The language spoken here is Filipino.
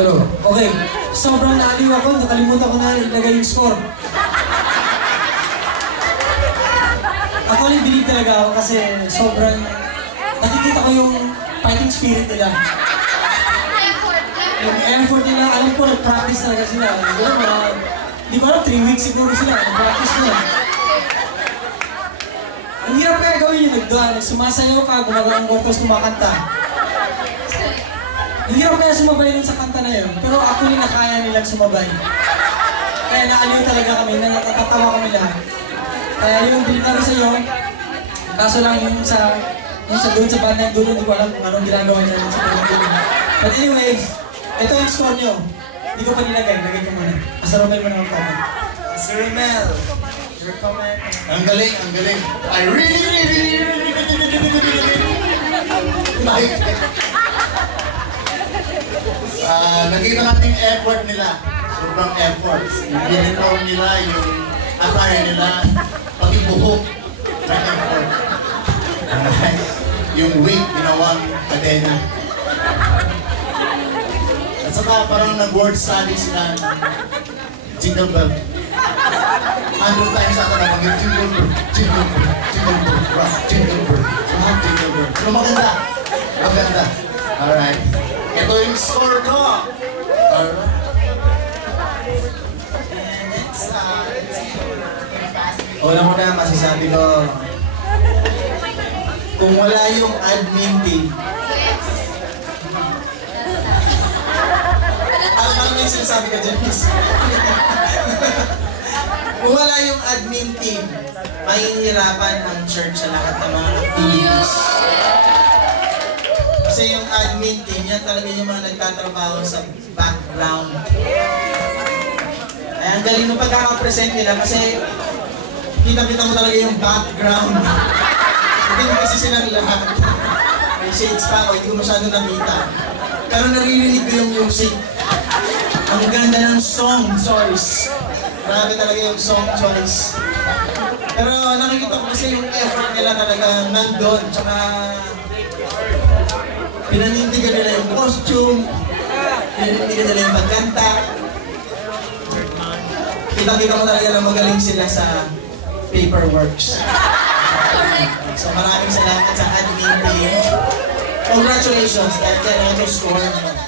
Pero, okay. Sobrang naaliw ako, nakalimutan ko na ilagay yung score. Actually, believe talaga ako kasi sobrang nakikita ko yung fighting spirit nila. Yung effort nila, alam ko, nag-practice talaga sila. Di ba lang, 3 weeks siguro sila, nag-practice nila. Ang hirap kaya gawin yung sumasayaw ka, gumagawang wortos, kumakanta. Ang hirap kaya sumabay nun sa kanta na yun, pero actually nakaya nilang sumabay. Kaya naaliw talaga kami, natatawa kami lahat. Kaya yung binita ko sa iyo, kaso lang yung sa doon sa banda yung dulo, hindi ko alam kung anong ginagawa nila sa dulo. But anyway, ito yung score nyo. Hindi ko pa nilagay, lagay ko muna. Asaromel mo na ang comment. Asaromel, your comment. Ang galing, ang galing. I really like it. Nakita natin yung effort nila. Sobrang effort. Yung uniform nila, yung attire nila, pati buhok, may effort. Yung wig, ginawang kadena. At saka parang nag-word study sila. Jingle bell. 100 times ata na mag jingle bell, jingle bell, jingle bell, rock, jingle bell, rock, jingle bell. So maganda. Maganda. Alright. Ito yung score ko. Alright. Una muna masasabi ko, kung wala yung admin team, ano yung sinasabi ka dyan, please? Kung wala yung admin team, mahihirapan ang church sa lahat ng mga activities. Kasi yung admin team, yan talaga yung mga nagtatrabaho sa background. Ay, ang galing ng pagkakapresent nila kasi kita-kita mo talaga yung background. Hindi mo kasi silang lahat. May shades pa ako, hindi ko masyado nakita. Pero naririnig ko yung music. Ang ganda ng song choice. Marami talaga yung song choice. Pero nakikita ko kasi yung effort nila talaga nandun. Tsaka pinanindigan nila yung costume. Pinanindigan nila yung pagkanta. Kita-kita mo talaga na magaling sila sa paperworks. So maraming salamat sa admin team. Congratulations, dahil yan ang score nyo.